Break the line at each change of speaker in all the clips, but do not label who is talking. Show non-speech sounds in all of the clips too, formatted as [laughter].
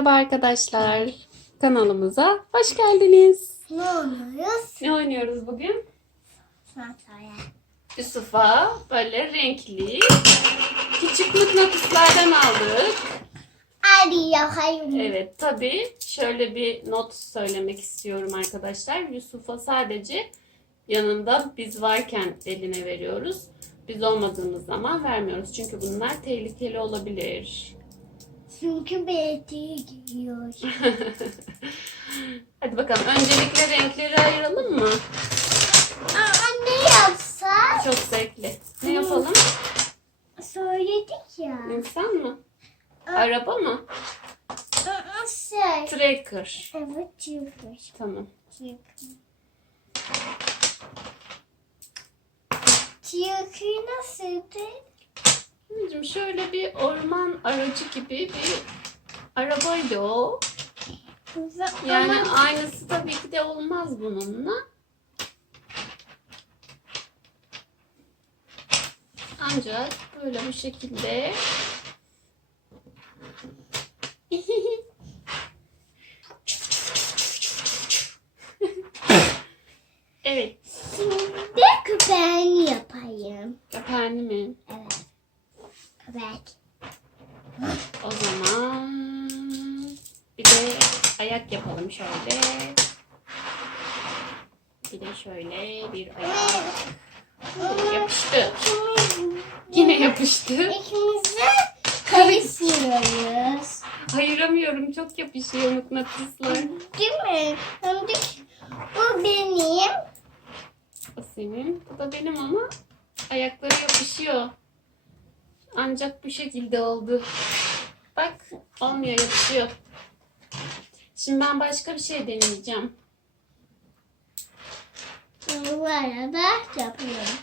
Merhaba arkadaşlar. Kanalımıza hoş geldiniz.
Ne oluyoruz?
Ne oynuyoruz bugün?
Masaya.
Yusuf'a böyle renkli küçük mıknatıslardan aldık.
Hadi yapayım.
Evet tabii şöyle bir not söylemek istiyorum arkadaşlar. Yusuf'a sadece yanında biz varken eline veriyoruz. Biz olmadığımız zaman vermiyoruz. Çünkü bunlar tehlikeli olabilir.
Çünkü belediye gidiyor. [laughs]
Hadi bakalım öncelikle renkleri ayıralım mı?
Aa, ne yapsak?
Çok zevkli. Ne yapalım?
Söyledik ya.
İnsan mı? Araba mı?
Aa, şey.
Tracker.
Evet çiftmiş.
Tamam.
Çiftliği nasıldı?
Anneciğim şöyle bir orman aracı gibi bir arabaydı o. Yani aynısı tabii ki de olmaz bununla. Ancak böyle bu şekilde [laughs] Evet.
şimdi köpeğini yapayım.
Efendim mi?
Köpek.
O zaman bir de ayak yapalım şöyle. Bir de şöyle bir ayak. Yapıştı. Yine yapıştı.
İkimiz de karıştırıyoruz.
Ayıramıyorum. Çok yapışıyor mıknatıslar.
Değil mi? Hem de bu benim.
O senin. Bu da benim ama ayakları yapışıyor. Ancak bu şekilde oldu. Bak olmuyor yapışıyor. Şimdi ben başka bir şey deneyeceğim.
Bu arada yapıyorum.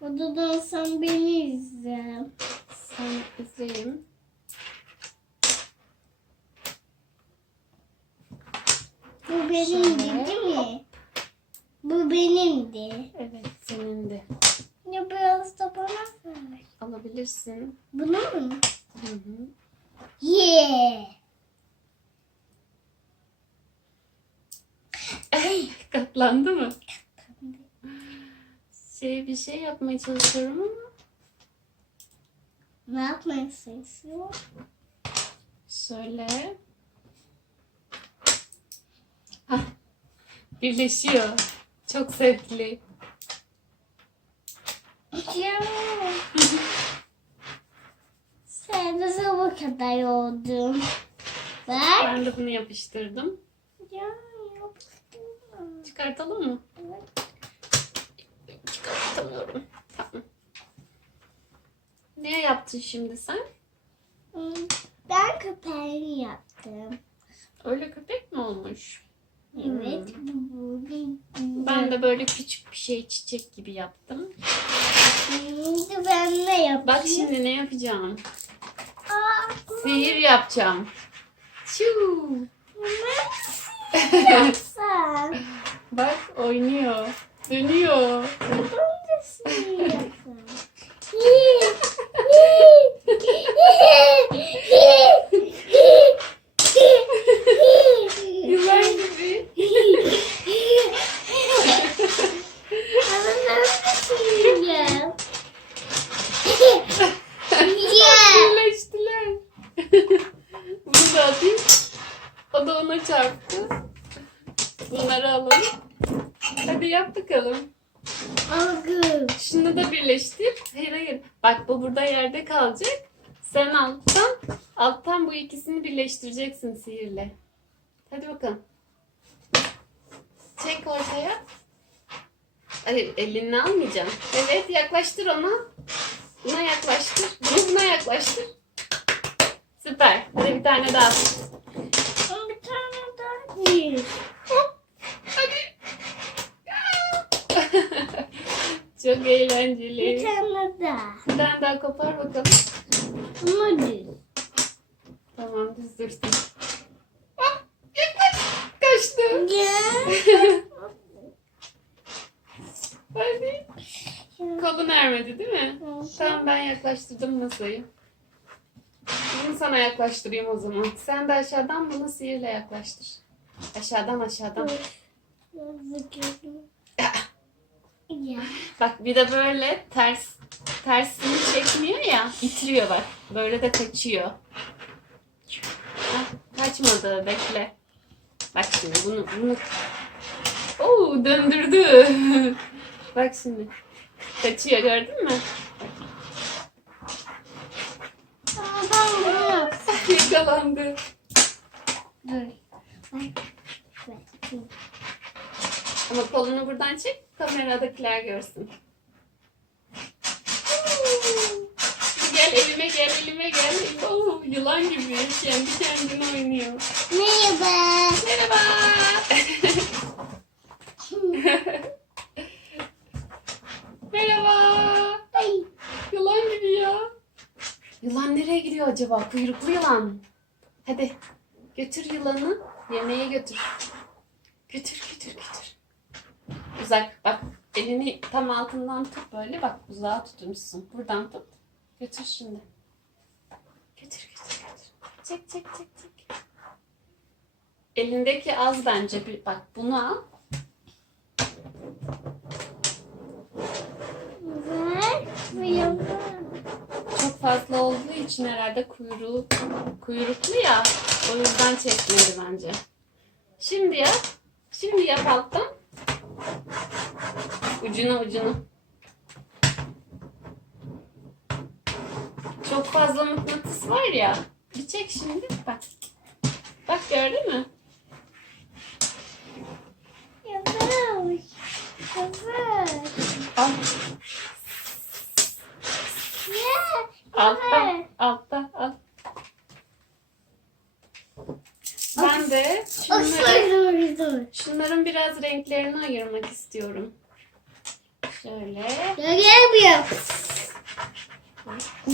Odadan sen beni izle.
Sen izleyeyim.
Bu benimdi
Şöyle.
değil mi? Bu benimdi.
Evet senin de.
Ya biraz da bana ver.
Alabilirsin.
Bunu mu?
Hı hı.
Yeah.
Katlandı mı? Şey bir şey yapmaya çalışıyorum ama
Ne yapmayı istiyorsun?
şöyle. Hah, birleşiyor. Çok zevkli.
Ya. Sen de sabah kadar oldun. Bak. [laughs]
Ben de bunu yapıştırdım.
Ya yapıştırma.
Çıkartalım mı?
Evet.
Çıkartamıyorum. Tamam. Ne yaptın şimdi sen?
Hmm, Ben köpeğini yaptım.
Öyle köpek mi olmuş?
Evet. Bu, bu, bu, bu.
Ben de böyle küçük bir şey çiçek gibi yaptım.
Şimdi ben ne yapayım?
Bak şimdi ne yapacağım? Sihir yapacağım. Çuu. [laughs]
Yapsan.
Bak oynuyor. Dönüyor.
Ben de seni yapsam.
Yılan gibi.
Ama ben de seni yap. Yeah.
Birleştiler. Bunu da atayım. Ona çarptı. Bunları alalım. Hadi yap bakalım.
Algı.
Şunu da birleştir. Hayır hayır. Bak bu burada yerde kalacak. Sen alttan, alttan bu ikisini birleştireceksin sihirle. Hadi bakalım. Çek ortaya. Hayır elini almayacaksın. Evet yaklaştır ona. Buna yaklaştır. Bunu buna yaklaştır. Süper. Hadi bir tane daha.
Değil.
Hadi. Çok eğlenceli.
Bir tane daha.
Bir tane daha kopar bakalım.
Ama düz.
Tamam düz dursun. Hop, yaklaş. Kaçtı. Hadi. Kolun ermedi değil mi? Tamam ben yaklaştırdım masayı. Bunu sana yaklaştırayım o zaman. Sen de aşağıdan bunu sihirle yaklaştır. Aşağıdan aşağıdan. [laughs]
Ya.
Bak bir de böyle ters tersini çekmiyor ya. itiriyor bak. Böyle de kaçıyor. Heh, kaçmadı bekle. Bak şimdi bunu bunu Oo döndürdü. [laughs] bak şimdi. Kaçıyor gördün mü? [laughs] Yakalandı.
Dur.
Ama kolunu buradan çek. Kameradakiler görsün. Gel elime gel elime gel. Oo, yılan gibi kendi kendine oynuyor.
Merhaba.
Merhaba. Merhaba.
Ay.
Yılan gibi ya. Yılan nereye gidiyor acaba? Kuyruklu yılan. Hadi götür yılanı yemeğe götür. Götür götür götür. Uzak bak elini tam altından tut böyle bak uzağa tutmuşsun. Buradan tut. Götür şimdi. Götür götür götür. Çek çek çek çek. Elindeki az bence bir bak bunu al.
Ver. Merhaba.
Çok fazla olduğu için herhalde kuyruğu kuyruklu ya. O yüzden çekmedi bence. Şimdi yap. Şimdi yap alttan. Ucuna ucuna. Çok fazla mıknatıs var ya. Bir çek şimdi. Bak. Bak gördün mü?
Yavaş. Yavaş.
Al. Altta. Altta. Al. Ben de şunları, şunların biraz renklerini ayırmak istiyorum. Şöyle.
Yap.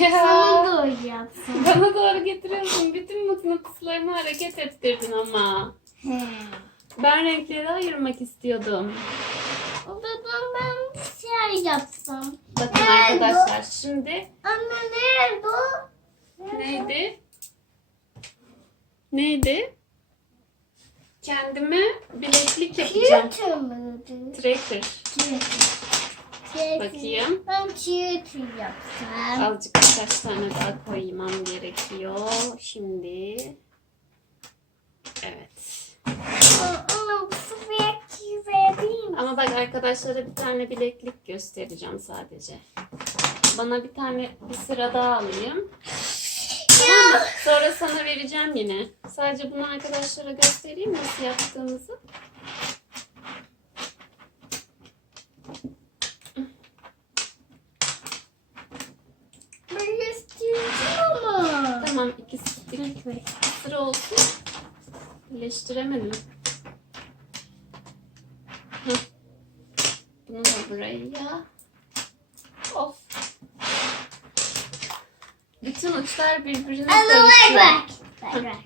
Ya.
Sana doğru yapsın.
Bana doğru getiriyorsun. Bütün mıknatıslarımı hareket ettirdin ama.
He.
Ben renkleri ayırmak istiyordum.
O zaman ben bir şey yapsam.
Bakın arkadaşlar şimdi
Anne nerede o?
neydi? Neydi? Kendime bileklik yapacağım.
Tiyatro muydu?
Tracker. Bakayım.
Ben tiyatro yapsam.
Azıcık birkaç tane daha koymam gerekiyor. Şimdi. Evet.
Ama
bak arkadaşlara bir tane bileklik göstereceğim sadece. Bana bir tane bir sıra daha alayım. Tamam mı? Sonra sana vereceğim yine. Sadece bunu arkadaşlara göstereyim nasıl yaptığımızı.
Ben istiyorum ama.
Tamam ikisi iki sıra olsun. Birleştiremedim. Bunu da buraya. Of. Bütün uçlar birbirine karışıyor.
bak. Bak bak.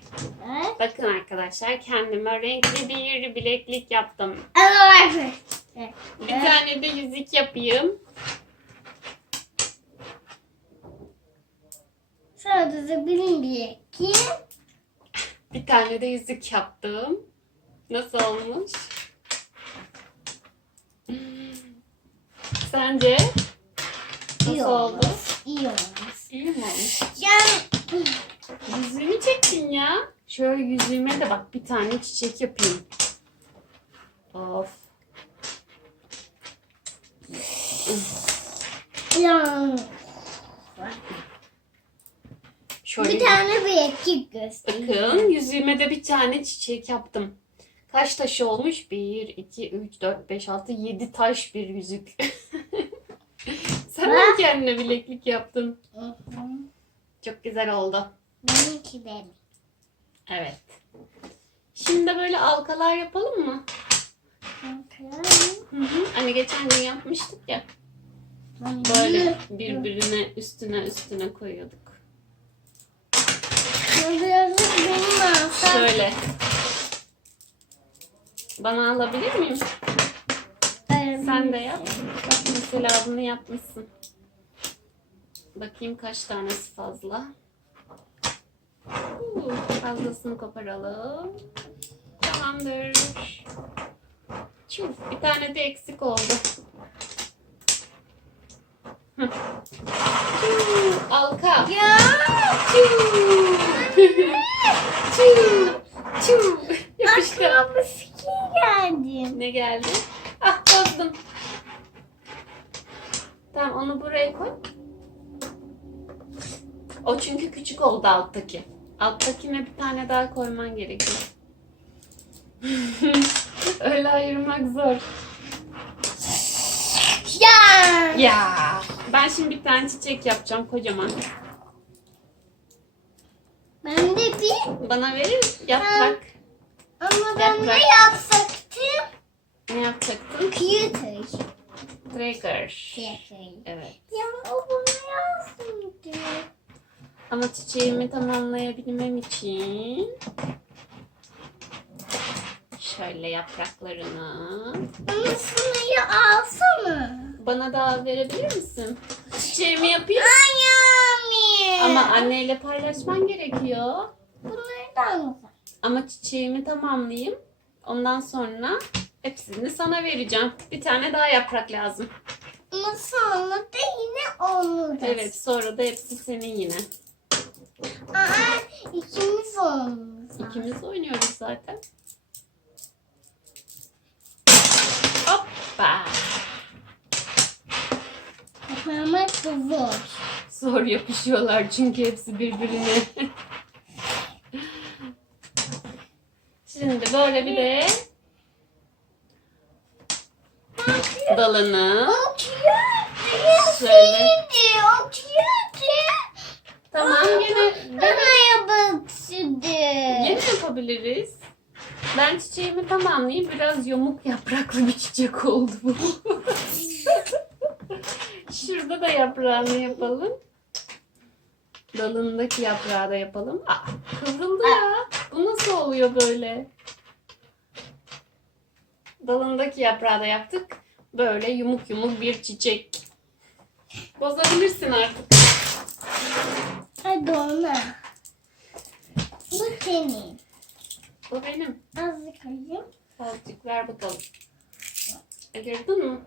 Bak.
Bakın arkadaşlar kendime renkli bir bileklik yaptım. Bir tane de yüzük yapayım.
Sadece benim bir iki.
Bir tane de yüzük yaptım. Nasıl olmuş? Sence
İyi
nasıl oldu?
olmuş. İyi olmuş.
İyi mi olmuş?
Yani
Yüzüğümü çektin ya. Şöyle yüzüğüme de bak bir tane çiçek yapayım. Of.
yani
Şöyle
bir tane bir iki göstereyim.
Bakın yüzüğüme de bir tane çiçek yaptım. Kaç taşı olmuş? 1, 2, 3, 4, 5, 6, 7 taş bir yüzük. [laughs] Sen de mi kendine bileklik yaptın? Çok güzel oldu.
Benimki benim.
Evet. Şimdi de böyle halkalar yapalım mı?
Bakalım.
Hı hı. Hani geçen gün yapmıştık ya. Böyle birbirine üstüne üstüne koyuyorduk.
Birazcık benim alsam.
Şöyle. Bana alabilir miyim? Sen de yap. Bak mesela bunu yapmışsın. Bakayım kaç tanesi fazla. Fazlasını koparalım. Tamamdır. Çuf, bir tane de eksik oldu. Çuu, Alka.
Ya.
Çuu. Çuu. Çuu. [laughs] Yapıştı.
Aklıma geldi.
Ne geldi? Bozdum. Tamam onu buraya koy. O çünkü küçük oldu alttaki. Alttakine bir tane daha koyman gerekiyor. [laughs] Öyle ayırmak zor.
Ya.
Ya ben şimdi bir tane çiçek yapacağım kocaman.
Ben de bir
Bana verir yaprak.
ama ben ne
Yaprak.
yapacaktım?
Ne yapacaktın?
Computer.
Trigger. Evet.
Ya o bana yazmıştı.
Ama çiçeğimi tamamlayabilmem için şöyle yapraklarını
Ama şunu alsana.
bana da verebilir misin? Çiçeğimi yapayım.
Ayami.
Ama anneyle paylaşman gerekiyor.
Bunlardan mı?
Ama çiçeğimi tamamlayayım. Ondan sonra hepsini sana vereceğim. Bir tane daha yaprak lazım.
Ama sonra da yine olacak.
Evet, sonra da hepsi senin yine.
Aa, ikimiz olmuş.
İkimiz oynuyoruz zaten. Hoppa.
Yapmak da zor.
Zor yapışıyorlar çünkü hepsi birbirine. [laughs] Şimdi böyle bir de dalını. Şöyle. Tamam
istedi.
yine yapabiliriz. Ben çiçeğimi tamamlayayım. Biraz yamuk yapraklı bir çiçek oldu bu. [laughs] Şurada da yaprağını yapalım. Dalındaki yaprağı da yapalım. Aa, kıvrıldı ya. Bu nasıl oluyor böyle? Dalındaki yaprağı da yaptık. Böyle yumuk yumuk bir çiçek. Bozabilirsin artık.
Hadi ona. Bu senin.
Bu benim.
Azıcık alayım.
Azıcık ver bakalım. E, Gördün mü?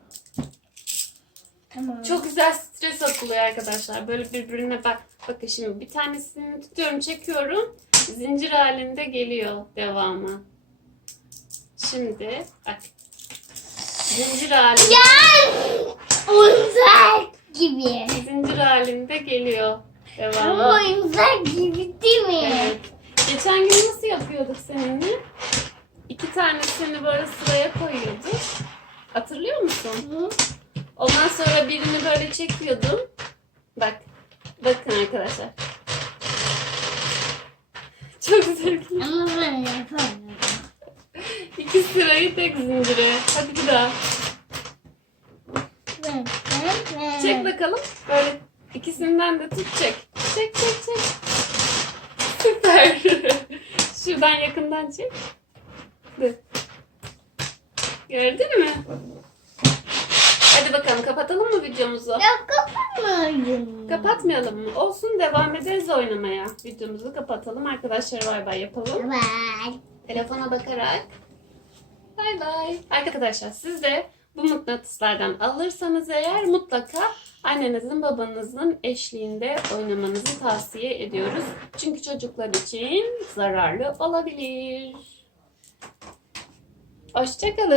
Tamam.
Çok güzel stres atılıyor arkadaşlar. Böyle birbirine bak. Bakın şimdi bir tanesini tutuyorum, çekiyorum. Zincir halinde geliyor devamı. Şimdi bak. Zincir halinde,
Gel. Oyuncak gibi.
zincir halinde geliyor
Ama
devamı.
oyuncak gibi değil mi?
Evet. Geçen gün nasıl yapıyorduk seninle? İki tanesini böyle sıraya koyuyorduk. Hatırlıyor musun?
Hı?
Ondan sonra birini böyle çekiyordum. Bak. Bakın arkadaşlar. Çok zevkli.
Ama ben yaparım.
Sırayı tek zincire. Hadi bir daha. Çek bakalım. Böyle ikisinden de tut çek. Çek çek çek. Süper. [laughs] Şuradan yakından çek. Dur. Gördün mü? Hadi bakalım kapatalım mı videomuzu?
Ya kapatmadım.
Kapatmayalım mı? Olsun devam ederiz oynamaya. Videomuzu kapatalım. Arkadaşlar bay bay yapalım.
Bye.
Telefona bakarak. Bay bay. Arkadaşlar siz de bu mıknatıslardan alırsanız eğer mutlaka annenizin babanızın eşliğinde oynamanızı tavsiye ediyoruz. Çünkü çocuklar için zararlı olabilir. Hoşçakalın.